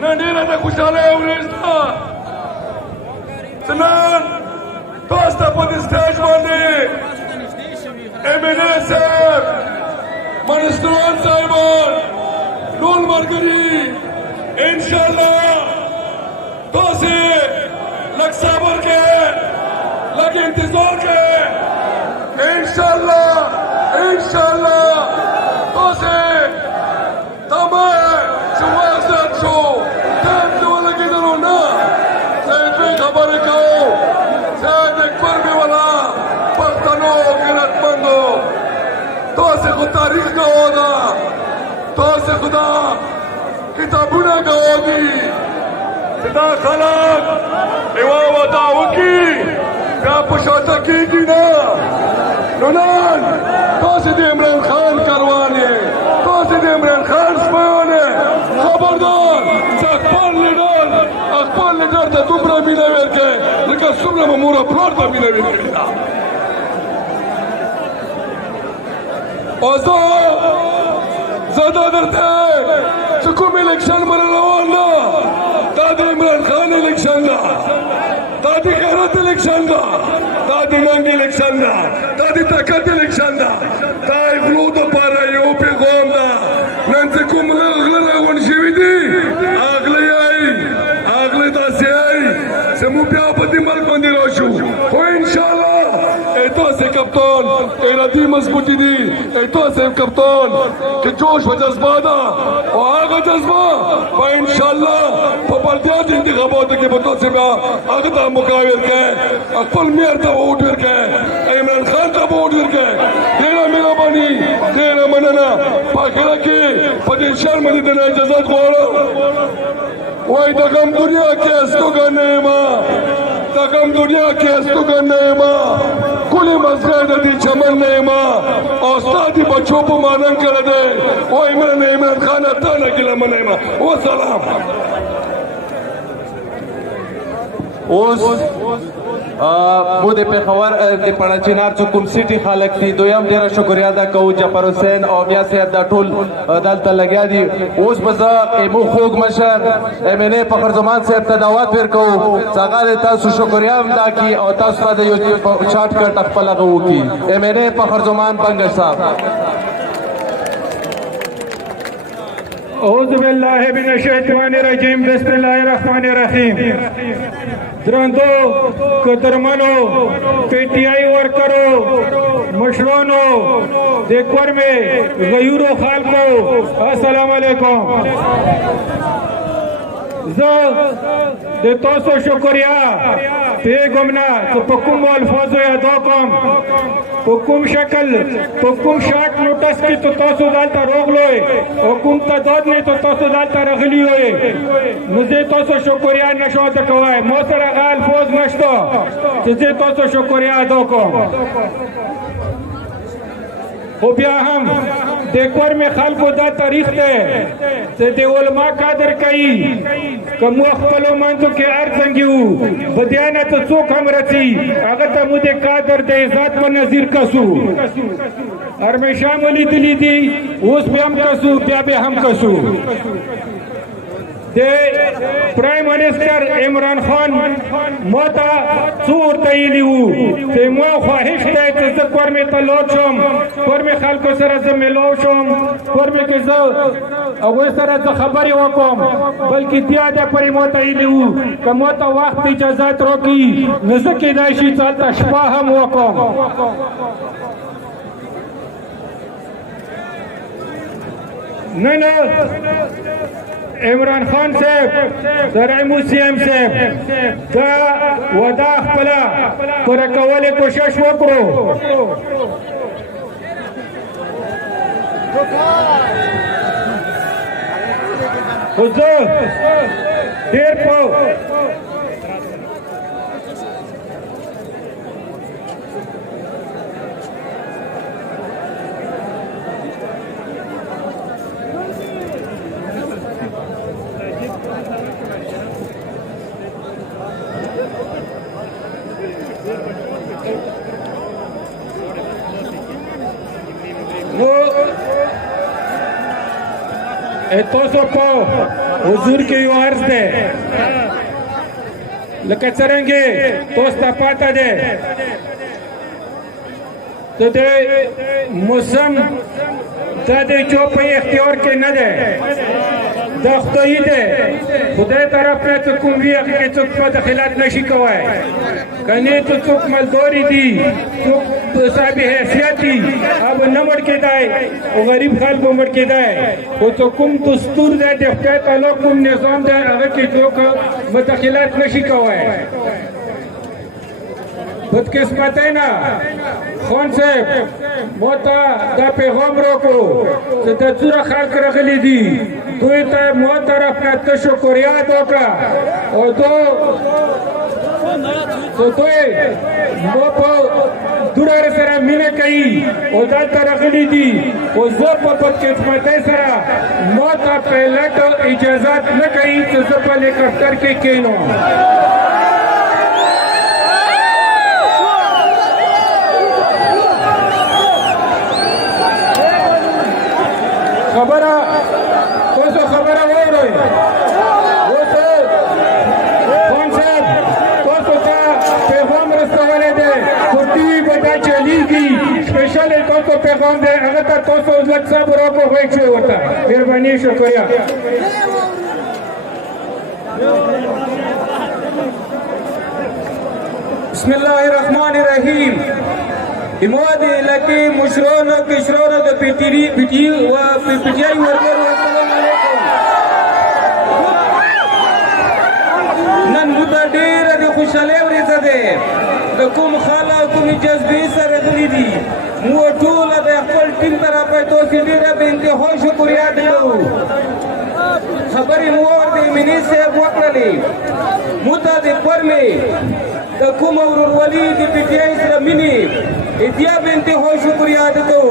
نندينا خوشاله ورستا سنان تاستا په سټیج باندې MLA صاحب منستران صاحبان ټول ملګري ان شاء الله تاسو لږ صبر کې لږ انتظار کې ان شاء الله تاسو تمام شوازت شو تاسو ولګیدلو نه څنګه خبرې کوو څنګه کوربه ولا پښتنو غیرتمندو تاسو خو تاریخ غواړه تاسو خدا کتابونه غواړي دا خلک یو ودا وکي بیا په شاته کېږي نه نو نن تاسو د عمران خان کاروانې تاسو د عمران خان سپیونه خبردار خپل لیډر ته دومره مینه ورکړئ لکه څومره به مور او پلار ته مینه ورکړي او زه دا درته چې کوم الیکشن باندې روان ده دا د عمران خان الیکشن ده دا د غیرت الیکشن ده دا د ننګ الیکشن ده دا د طاقت الیکشن ده دا غلو دپاره یو پیغام ده نن چې کوم غله راغونډ شوي دي اغله داسې ای چې موږ بیا په دې ملک باندې راشو خو انشاءالله تاسو کپتان ارادي مضبوطی دي تاسو کپتان چې جوش و جذبه ده او هغه جذبه په انشاءالله په بلدیاتي انتخاباتو کې به تاسو بیا هغه ته مقابل کړئ خپل میر ته ووټ ورکړئ عمران خان ته به ووټ ورکړئ ډېره مهرباني ډېره مننه په اخره کې په دې شهر باندې د اجازت غواړم وای د غم دنیا کې استوګه نیما د غم دنیا کې استوګه نیما کلی مزګر د دې چمن نیما او ستادي بچو په مانن کړه دې وای مې عمران خان ته نه ګله منېما و سلام اوس مو د پیښور د پړچینار چې کوم سیټي خلک دي دویم ډیره شکریا ادا کوو جعفر حسین او بیا صاحب دا ټول دلته لګیا دي اوس به زه ایمو خوږ مشر MLA فخر زمان صاحب ته دعوت ورکوو څنګه تاسو شکریا ادا کړي او تاسو ته یو شارټ کټ خپل هغه وکړي MLA فخر زمان بنګش صاحب اعوذ باللہ من الشیطان الرجیم بسم اللہ الرحمن الرحیم درندو قدرمنو پی ٹی آئی ورکرو مشرانو دیکور میں غیور و خالقو السلام علیکم د تاسو شکریا پیغمنا چې په کوم الفاظو یادو کوم په کوم شکل په کوم شارټ نوټس کې ته تاسو دلته راغلئ او کوم تعداد نه ته تاسو دلته راغلي وئ نو زه تاسو شکریا نشو ته کوی مو سره هغه الفاظ نشته چې زه تاسو شکریا ادا کوم خو بیا هم د کور میں خلکو دا تاریخ دی چې د علما قدر کوي که مو خپلو منځو کې هر څنګه وو بدیانه ته څوک هم رسي هغه ته مو د قدر د عزت په نظیر کسو همیشه مو لیدلي دي اوس بیا هم کسو بیا هم کسو د پرایم منسٹر عمران خان ما ته څو ورته ویلي وو چې ما خواهش دی چې زه کور مې ته لاړ شم کور مې خلکو سره زه میلاو شم کور مې کې زه هغوی سره زه خبرې وکړم بلکې بیا د پرې ما ته ویلي وو که ما ته وخت اجازت راکړي نو زه کېدای شي چې هلته شپه هم وکړم نه عمران خان صاحب سرعیمو CM صاحب دا ودا خپله پوره کولې کوشش وکړو خو زه ډېر په تاسو په حضور کې یو عرض ده لکه څرنګه تاسو ته پاته ده ته د موسم دا د چا په اختیار کې نه ده دا خدایي ده خدای طرف نه څه کوم وي هغې کې څوک مداخلت نشي کوی که نه تو څوک مالداري دي څوک صاحب حیثیت دي هغه نه مړ کېدی او غریب خلک به مړ کېدی خو څه کوم دستور دی د خدای تعالی کوم نظام دی هغه کې څوک مداخلت نشي کوی بدقسمتی نه خان صاحب ما ته دا پیغام راکړو چې د څومره خلک راغلي دي دوی ته ما طرف نه ته شکریات وکړه او دوی ما په دوړه سره مینه کوي او دلته راغلي دي او زه په بدقسمتۍ سره ما ته پایلټ اجازت نه کوي چې زه په هلیکاپټر کې کښېنم خبره تاسو خبره واورئ اوس خان صاحب تاسو ته پیغام رسولی دی خو ټي وي به دا چلیږي سپیشل تاسو پیغام دی هغه ته تاسو لږ صبر وکړئ غوږ شئ ورته مهرباني شکریه بسم الله الرحمن الرحیم امواد علاقه مشران و کشران د پی ټي آی ورکر السلام علیکم نن موږ ډېر د خوشاله ورځ ده د کوم خاله کوم جذبې سره غلي دي مو ټول د خپل ټیم طرفه تاسو ډېر به انتها شکریا دیو خبرې مو د منی صاحب وکړلې مو ته د پرمه د کوم ورولي د پی ټي آی سره مینی اتیا به انتها شکریا دیو